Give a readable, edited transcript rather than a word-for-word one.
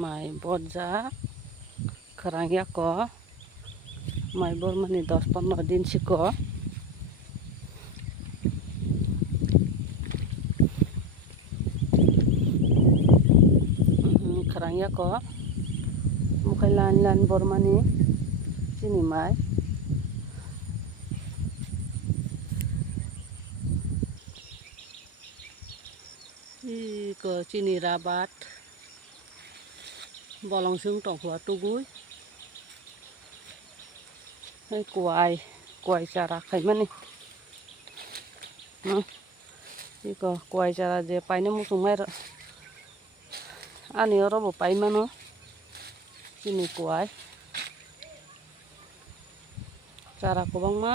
माइ बजा kerangnya ko mai bor mani 10-15 din siko kerangnya ko mukai lan bor mani sini mai ke sini rabat bolong sung tong hua tugui hay kuai cara khai mani ko kuai cara je paine musung mai ani oro bo pai mano sini kuai cara ko bang ma